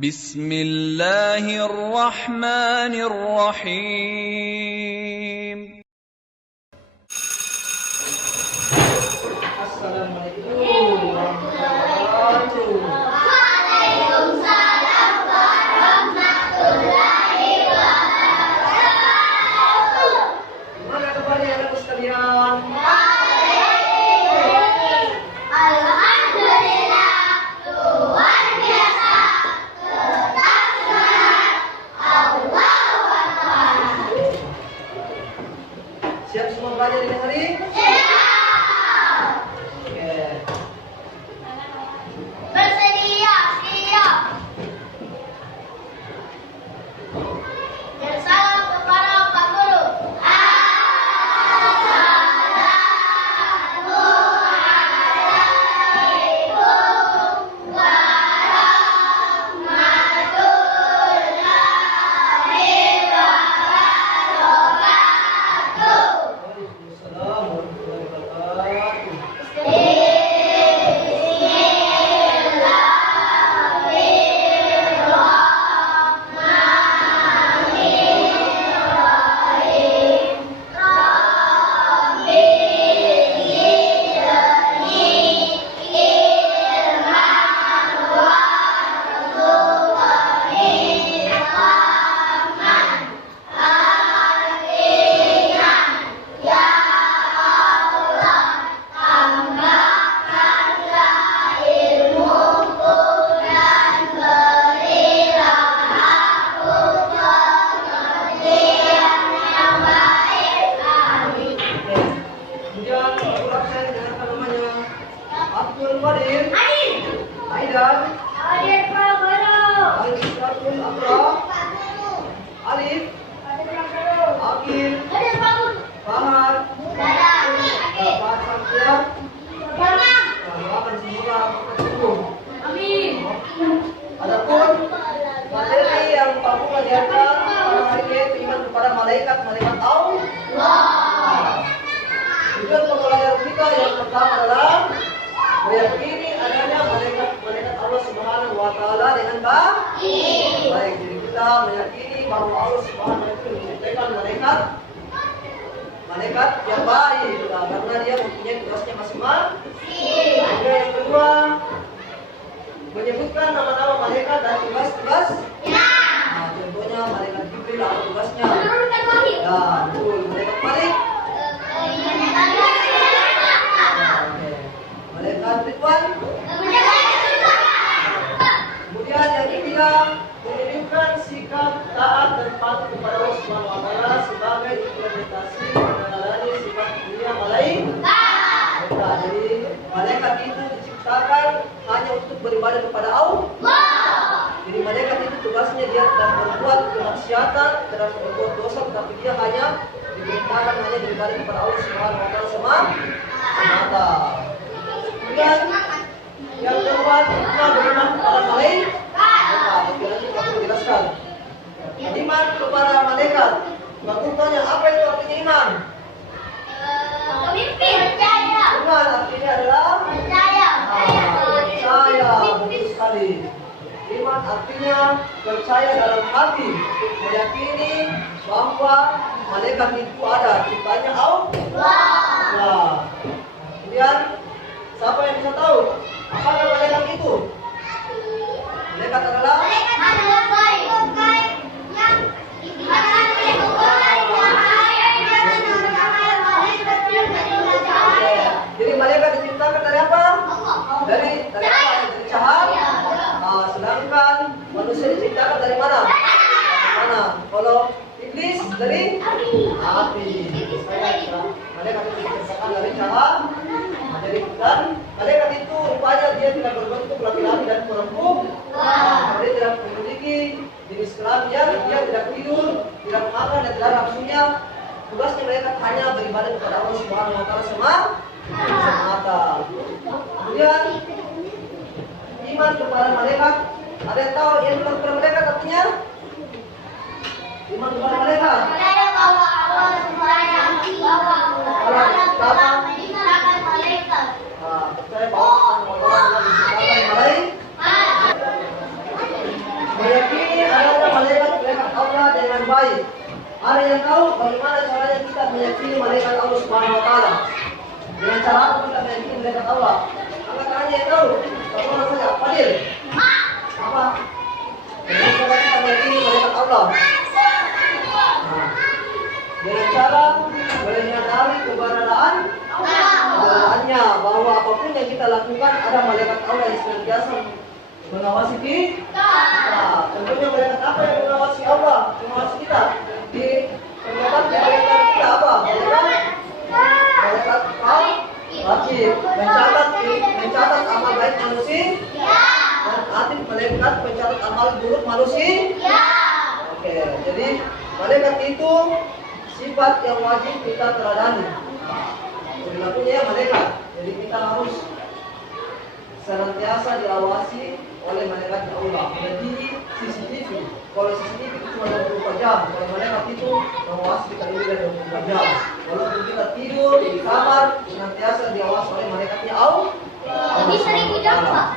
Bismillahirrahmanirrahim. Assalamualaikum warahmatullahi wabarakatuh. Waalaikumsalam warahmatullahi wabarakatuh. Gimana kabarnya anak sekalian? Alhamdulillah, luar biasa. Tetap semangat. Allahu Akbar. Siap semua belajar ini hari? Siap. Oke. Bersedia, siap. Dan salam kepada Pak Guru. Assalamualaikum warahmatullahi wabarakatuh. Waalaikumsalam warahmatullahi wabarakatuh. Kemudian guru absen dengan apa namanya? Abdul Qadir. Aidan. Alif Abdul Abdullah. Alif. Akil. Fahad. Dapat Samsiap. Doakan semoga berkecimpung. Adapun materi yang Pak Guru ajarkan pada hari ini itu iman kepada malaikat Allah. Tujuan pembelajaran kita yang pertama adalah meyakini adanya malaikat Allah Subhanahu wa taala dengan baik. Jadi kita meyakini bahwa Allah Subhanahu wa taala menciptakan malaikat yang baik karena dia mempunyai tugasnya masing-masing. Kemudian yang kedua, menyebutkan nama-nama malaikat dan tugas-tugas. Nah, contohnya malaikat Jibril apa tugasnya? Ya, betul. Malaikat Malik. Malaikat Ridwan. Kemudian yang ketiga, menunjukkan sikap taat dan patuh kepada Allah Subhanahu wa taala sebagai implementasi menjalani sifat mulia malaikat. Jadi malaikat itu diciptakan hanya untuk beribadah kepada Allah. Jadi malaikat itu tugasnya dia tidak berbuat kemaksiatan, tidak berbuat dosa, tapi dia hanya diperintahkan hanya beribadah kepada Allah Subhanahu wa taala semata. Kemudian yang keempat, kita beriman kepada malaikat. Nanti kita perlu jelaskan. Iman kepada malaikat. Bang tanya apa itu artinya iman? Iman artinya adalah percaya, betul sekali. Iman artinya percaya dalam hati, meyakini bahwa malaikat itu ada, ciptanya Allah. Kemudian siapa yang bisa tahu apakah malaikat itu? Malaikat adalah jadi malaikat diciptakan dari apa? Dari apa? Dari cahaya. Sedangkan manusia diciptakan dari mana? Kalau iblis dari api. Malaikat itu diciptakan dari cahaya. Dan malaikat itu rupanya dia tidak berbentuk laki-laki dan perempuan. Dia tidak memiliki jenis kelamin, dia tidak tidur, tidak makan dan tidak nafsunya. Tugasnya malaikat hanya beribadah kepada Allah Subhanahu wa taala semata. Kemudian iman kepada malaikat. Ada yang tahu yang iman kepada malaikat artinya? Iman kepada malaikat. Percaya bahwa Allah diciptakan malaikat. baik. Ada yang tahu bagaimana caranya kita meyakini malaikat Allah Subhanahu wa taala? Dengan cara apa kita meyakini malaikat Allah? Apakah ada yang tahu? Kamu saja, Fadil. Apa? Dengan cara kita meyakini malaikat Allah. Nah, dengan cara menyadari keberadaannya, bahwa apapun yang kita lakukan ada malaikat Allah yang senantiasa mengawasi kita. Tentunya malaikat apa yang mengawasi Allah, mengawasi kita? Di tempat malaikat kita apa? Malaikat Raqib, mencatat amal baik manusia, dan atid malaikat mencatat amal buruk manusia. Oke, jadi malaikat itu sifat yang wajib kita teladani. Perilakunya malaikat. Jadi kita harus senantiasa diawasi oleh malaikat Allah. Jadi CCTV. Kalau CCTV itu cuma 24 jam. Kalau malaikat itu mengawasi kita ini 24 jam. Walaupun kita tidur di kamar, senantiasa diawasi oleh malaikatnya Allah. Lebih 1000 jam, Pak.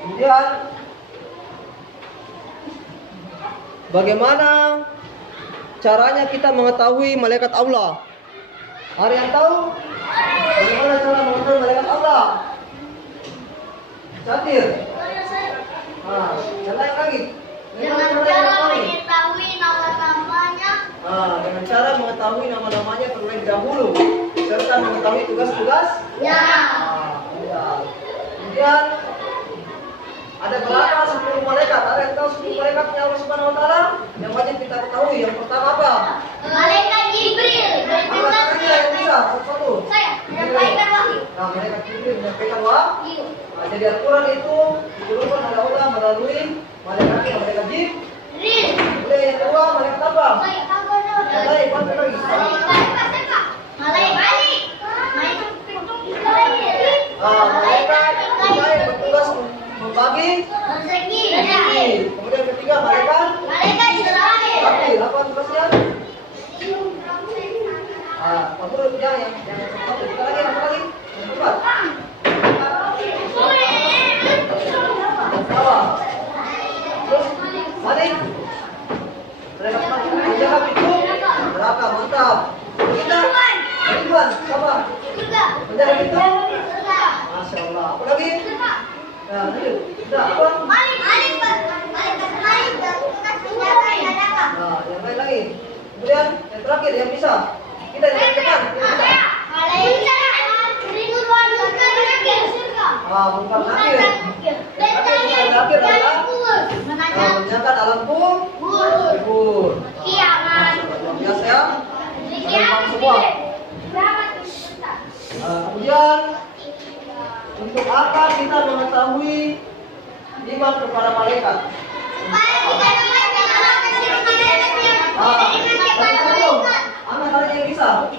Kemudian bagaimana caranya kita mengetahui malaikat Allah? Ada yang tahu? Bagaimana cara mengetahui malaikat Allah? Satir. Nah, yang lain lagi. Dengan cara mengetahui nama-namanya. Dengan cara mengetahui nama-namanya terlebih dahulu, serta mengetahui tugas-tugas. Ya. Kemudian ada berapa 10 malaikat? Ada yang tahu 10 malaikatnya Allah Subhanahu wa taala? Yang wajib kita ketahui. Yang pertama apa? Malaikat Jibril. Apa yang bisa? Satu-satu. Saya menyampaikan wahyu. Nah, malaikat Jibril menyampaikan wahyu. Iya. Nah, jadi Al-Quran itu diturunkan oleh Allah melalui malaikat Jibril. Kemudian yang kedua, malaikat apa? Saya kagak tahu. Yang lain, apa lagi? Malaikat yang bertugas membagi rezeki. Kemudian ketiga, malaikat Israfil. Apa tugasnya? Kamu yang satu kita lagi, apa lagi? Yang keempat. Apa? Terus, Manik. Menjaga pintu neraka, mantap. Kita, Ridwan, siapa? Menjaga pintu. Masya Allah. Apa lagi? Nah, lanjut. Kita apa? Nah, yang lain lagi. Kemudian yang terakhir yang bisa. Kita yang depan. Bukan nakir. Yang terakhir adalah menjaga alam kubur. Biasa ya. Ada semua. Kemudian untuk apa kita mengetahui iman kepada malaikat? Anak tadi yang bisa.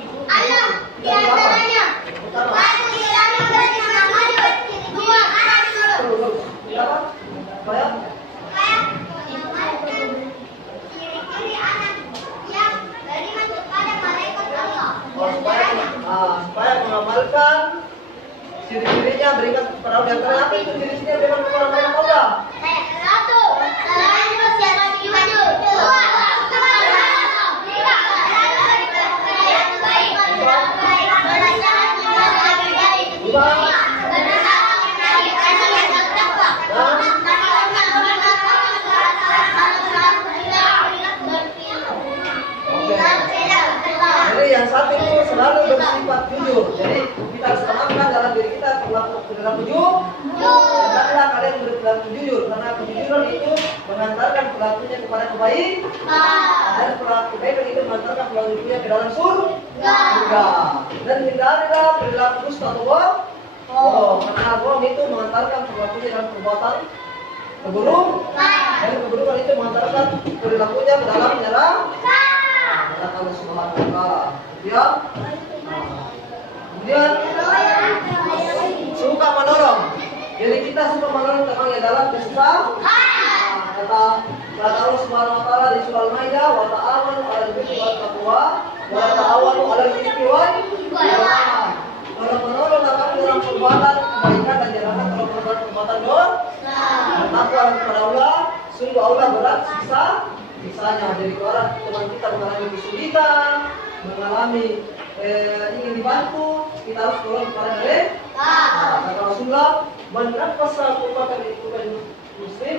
Supaya mengamalkan ciri-cirinya berikan kepada Allah. Yang terakhir apa itu ciri-cirinya berikan kepada malaikat Allah? Jadi yang satu itu selalu bersifat jujur. Jadi kita harus tanamkan dalam diri kita perilaku jujur. Hendaklah kalian berperilaku jujur, karena kejujuran itu mengantarkan pelakunya kepada kebaikan. Dan pelaku kebaikan itu mengantarkan pelakunya ke dalam surga. Dan hindarilah perilaku dusta atau bohong. Karena bohong itu mengantarkan pelakunya dalam perbuatan keburukan. Dan keburukan itu mengantarkan perilakunya ke dalam neraka. Allah Subhanahu wa taala. Kemudian suka menolong. Jadi kita suka menolong teman yang dalam kesusahan. Kata Allah Subhanahu wa taala di surah Al-Maidah, "Wa ta'awanu 'alal birri wat taqwa wa la ta'awanu 'alal itsmi wal 'udwan." Kalau menolong dalam perbuatan kebaikan dan jangan kalau perbuatan dosa. Bertakwa kepada Allah, sungguh Allah berat siksa. misalnya jadi orang teman kita mengalami kesulitan, mengalami ingin dibantu, kita harus tolong kepada mereka. Kata Rasulullah, man nafasa kurbatan itu muslim,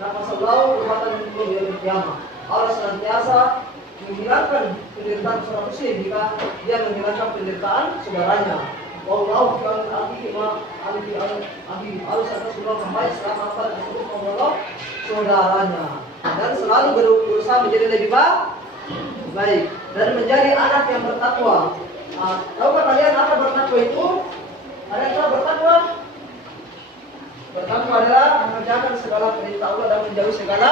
nafasa lahu kurbatan itu yaumil qiyamah. Allah senantiasa menghilangkan penderitaan seorang muslim jika dia menghilangkan penderitaan saudaranya. Wallahu fi al-akhi ma al-akhi harus ada sunnah sampai selama apa tersebut menolong saudaranya dan selalu berusaha menjadi lebih baik dan menjadi anak yang bertakwa. Tahukah kalian apa bertakwa itu? Ada yang tahu bertakwa? Bertakwa adalah mengerjakan segala perintah Allah dan menjauhi segala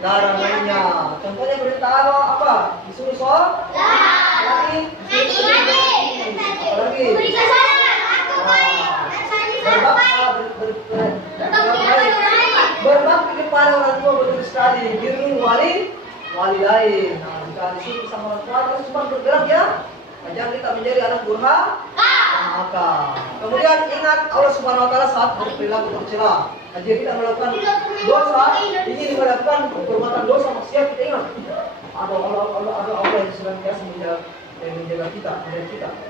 larangannya. Contohnya perintah Allah apa? Disuruh sholat. Lagi. Apalagi? Berbakti kepada orang tua betul sekali. Birrul walidain. Nah, jika disuruh sama orang tua harus cepat bergerak ya. Agar kita menjadi anak durhaka. Kemudian ingat Allah Subhanahu Wa Taala saat berperilaku tercela. Jika kita melakukan dosa, ingin melakukan perbuatan dosa maksiat, kita ingat ada Allah yang senantiasa menjaga kita.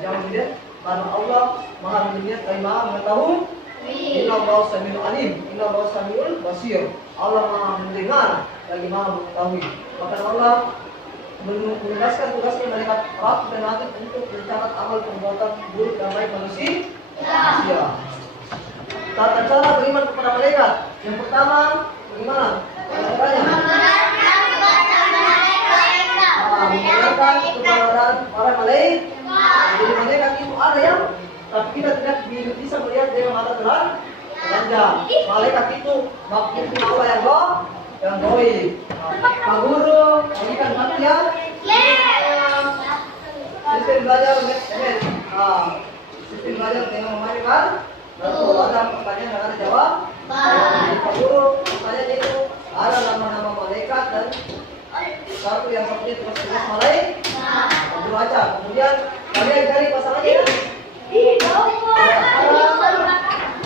Jangan lihat karena Allah Maha melihat dan Maha mengetahui. Inna Allah Samiul Alim, Inna Allah Samiul Basir. Allah Maha mendengar lagi Maha mengetahui. Maka Allah menugaskan tugasnya malaikat Rab dan Atid untuk mencatat amal perbuatan buruk dan baik manusia. Tata cara beriman kepada malaikat. Yang pertama, bagaimana? Caranya? Mendengarkan kepada para malaikat. Jadi malaikat itu ada yang, tapi kita tidak bisa melihat dengan mata telanjang. Malaikat itu makhluk Allah yang baik. Pak Guru, berikan perhatian. Sistem belajar sistem belajar dengan memainkan. Lalu kalau ada pertanyaan dan ada jawab. Pak Guru, pertanyaannya itu ada nama-nama malaikat dan satu yang seperti tugas malaikat. Pak Guru aja. Kemudian kalian cari pasangannya.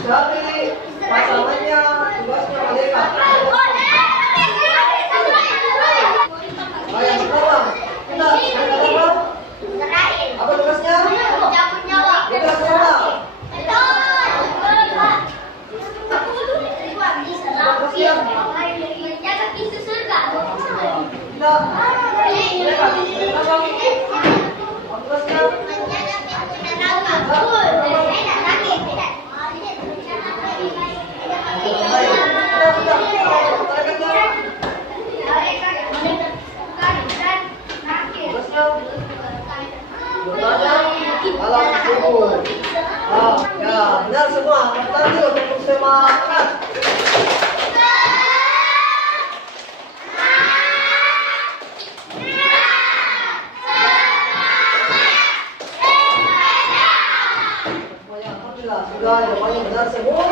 Cari pasangannya, tugasnya malaikat. Yang pertama, kita apa? Apa tugasnya? Cabut nyawa. Tugasnya apa? Menjaga pintu surga. Kita mereka apa? Tugasnya Menjaga pintu neraka. alam kubur. Ya, benar semua. Tadi untuk semangat. Semuanya alhamdulillah sudah jawabannya benar semua.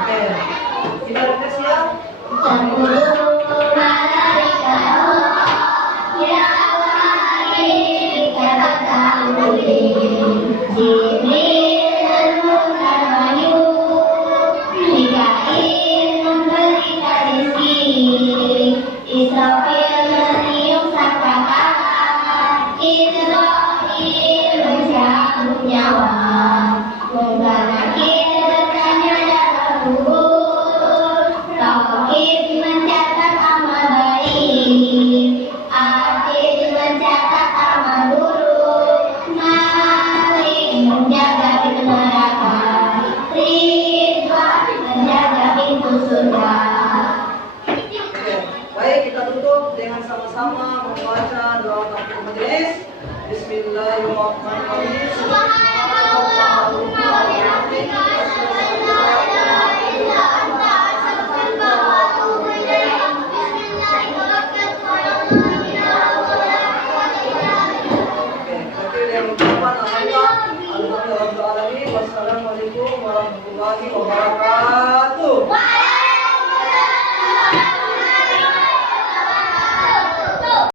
Oke, kita refleksi ya. Baik, kita tutup dengan sama-sama membaca doa kafaratul majelis. Bismillahirrahmanirrahim. Wassalamualaikum warahmatullahi wabarakatuh.